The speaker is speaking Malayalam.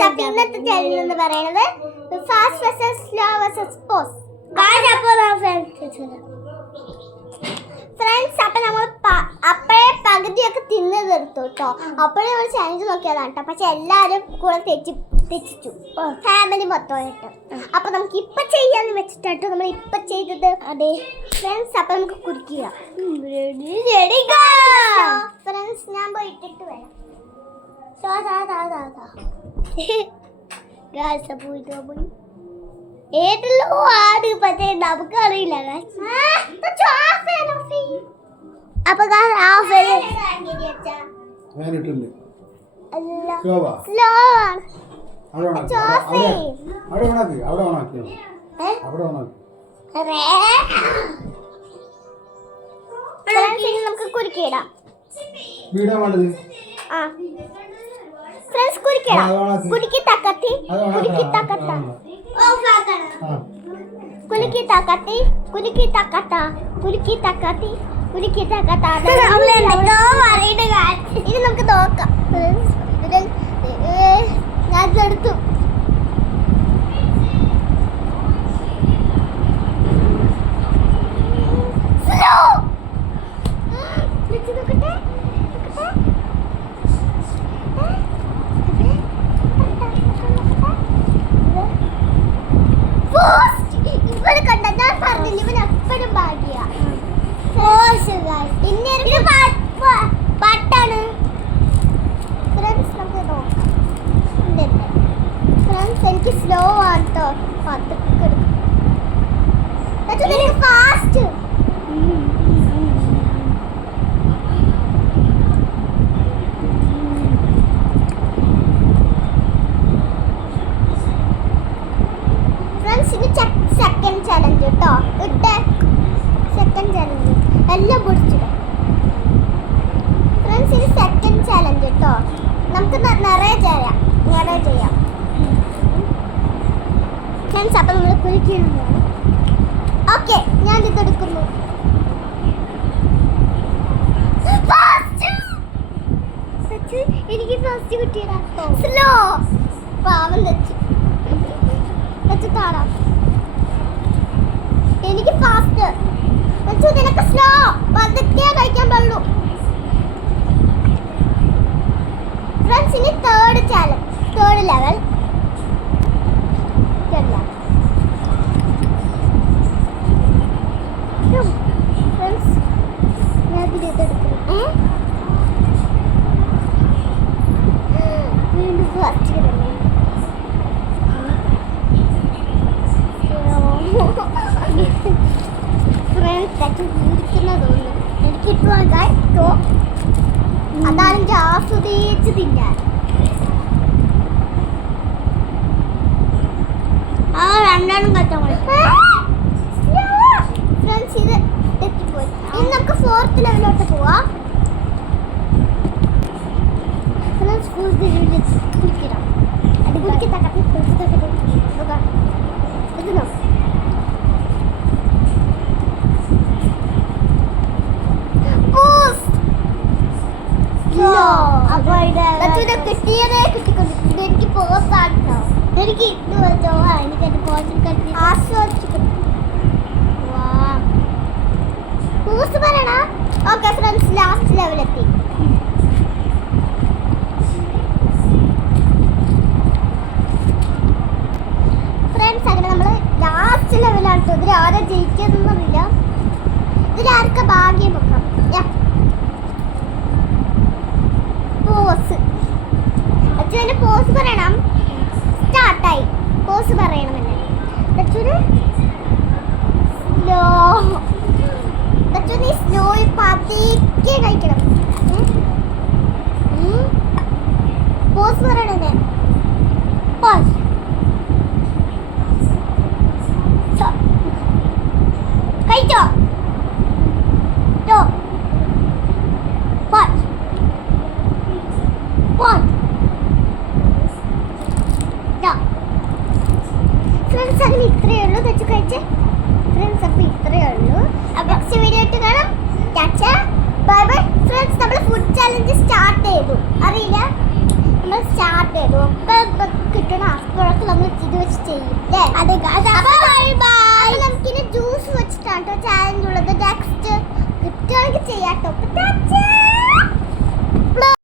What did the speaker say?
ഫ്രണ്ട്സ് അപ്പോൾ ഇന്നത്തെ ചാലഞ്ച് എന്ന് പറയുന്നത് fast versus slow versus pause. Friends അപ്പോൾ നമ്മൾ അപ്പോഴേ പകുതിയൊക്കെ തിന്ന് തീർത്തു കേട്ടോ. അപ്പോഴേ നമ്മൾ ചാലഞ്ച് നോക്കിയതാണ് കേട്ടോ. പക്ഷെ എല്ലാവരും കൂടെ തെറ്റിച്ചു, ഫാമിലി മൊത്തമായിട്ട്. അപ്പൊ നമുക്ക് ഇപ്പൊ ചെയ്യാന്ന് വെച്ചിട്ടോ നമ്മൾ ഇപ്പൊ ചെയ്തത്. അതെ ഫ്രണ്ട്സ്, അപ്പൊ നമുക്ക് കുടിക്കുക. ഫ്രണ്ട്സ് ഞാൻ പോയിട്ടിട്ട് വരാം. ഏതല്ലോ ആണ് പക്ഷേ നമുക്കറിയില്ല. അപ്പൊ നമുക്ക് കുരുക്കിടാം. ഫ്രണ്ട്സ് കുരുക്കിടാം. കുരുക്കി തക്കത്തി കുരുക്കി തക്കത്ത കുലുക്കി തക്കത്തി കുലുക്കി തക്കത്ത കുലുക്കി തക്കത്തി കുലുക്കി തക്കത്ത. ഇത് നമുക്ക് നോക്കാം. ഞാൻ എടുത്തു. ഇവിടെ കണ്ട ഞാൻ പറഞ്ഞില്ല, ഇവൻ എപ്പോഴും ഭാഗ്യ. പട്ടാണ് ഫ്രണ്ട്സ്. നമുക്ക് നോക്കാം. ഫ്രണ്ട്സ് എനിക്ക് സ്ലോ ആണ് കേട്ടോ. പതുക്കെ ഫാസ്റ്റ്. സെക്കൻഡ് ചലഞ്ച് കേട്ടോ. സെക്കൻഡ് ചലഞ്ച് എല്ലാം പിടിച്ചിടും. ഫ്രണ്ട്സ് ഇത് സെക്കൻഡ് ചലഞ്ച് കേട്ടോ. നമുക്ക് നിറയെ ചെയ്യാം. ഫ്രണ്ട്സ് അപ്പം നമ്മൾ കുളിക്കണം. ഓക്കെ ഞാൻ ഇതെടുക്കുന്നു. എനിക്ക് ഫസ്റ്റ് കിട്ടിയതാ. സ്ലോ പാവം വെച്ച് താടാം. എനിക്ക് ഫാസ്റ്റ്, നിനക്ക് സ്ലോ. പതുക്കെ കഴിക്കാൻ പാടുള്ളൂ. ഫ്രണ്ട്സ് ഇനി തേർഡ് ലെവൽ. ഫ്രണ്ട്സ് ഞാൻ ഇതെടുക്കുന്നു. വീണ്ടും ഫാസ്റ്റ് എനിക്കിട്ടോ അതാണ് ആസ്വദിച്ച് തിന്നാൻ. രണ്ടാളും കത്താൻ ഫ്രണ്ട്സ് ഇത് എത്തിപ്പോയി. ഇനി നമുക്ക് ഫോർത്ത് ലെവലിലോട്ട് പോവാം. ഫ്രണ്ട്സ് കുളിക്കണം. അത് കുളിക്കി തക്കത്തി ഇത് നോക്കാം. എനിക്ക് പോസാട്ടോ. എനിക്ക് ഇട്ട് വെച്ചോ. എനിക്ക് എന്റെ പോസിൽ കട്ടി ആസ്വദിച്ചു. പോസ് പറയണ. ഓക്കെ ഫ്രണ്ട്സ് ലാസ്റ്റ് ലെവലെത്തി. ഫ്രണ്ട്സ് അങ്ങനെ നമ്മൾ ലാസ്റ്റ് ലെവലാണ്. ഇതിൽ ആരാ ജയിക്കുന്നറിയില്ല. ഇതിലാർക്കാ ഭാഗ്യം വെക്കാം. പോസ് അച്ഛൻ്റെ പോസ് പറയണം. സ്റ്റാർട്ടായി. പോസ് പറയണമെന്നെ. സ്ലോ നീ സ്ലോയിൽ പതുക്കെ കഴിക്കണം. പോസ് പറയണേ. പോസ് കഴിച്ചോ. ഫ്രണ്ട്സ് അങ്ങനെ ഇത്രയേ ഉള്ളൂ. വെച്ച് കഴിച്ച് ഫ്രണ്ട്സ് അപ്പോൾ ഇത്രയേ ഉള്ളൂ. നെക്സ്റ്റ് വീഡിയോ ആയിട്ട് കാണാം. Bye bye friends. നമ്മൾ ഫുഡ് ചാലഞ്ച് സ്റ്റാർട്ട് ചെയ്തു. അറിയില്ല നമ്മൾ സ്റ്റാർട്ട് ചെയ്തു. വെച്ച് ചെയ്യും ല്ലേ? നമുക്കിനി ജ്യൂസ് വെച്ചിട്ടാണ് ചാലഞ്ച് ഉള്ളത്. നെക്സ്റ്റ് കിട്ടുകയാണെങ്കിൽ ചെയ്യാട്ടോ.